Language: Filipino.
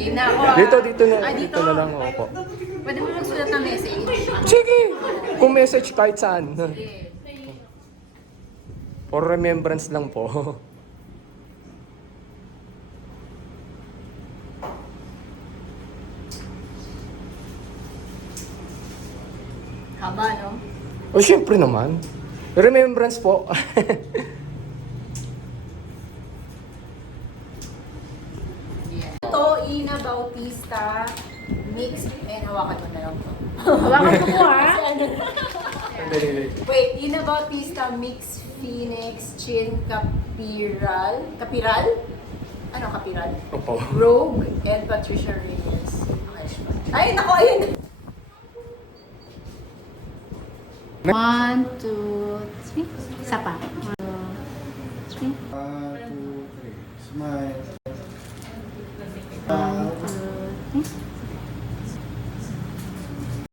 Game na ako. Dito na. Ah, Dito na lang ako. Pwede mo magsulat ng message. Sige! Kung message kahit saan. Sige. For remembrance lang po. Haba, no? O syempre naman. Remembrance po. Yeah. Ito, Ina Bautista mix. Ayun, hawakan mo na lang to. Hawakan mo po, ha? Wait, Ina Bautista mix Phoenix Chin Capiral. Capiral? Ano, Capiral? Opo. Rogue and Patricia Reyes. Okay, sure. Ay, naku, ayun! 1, 2, 3. Isa pa. 1, 2, 3. 1, 2, 3. Smile.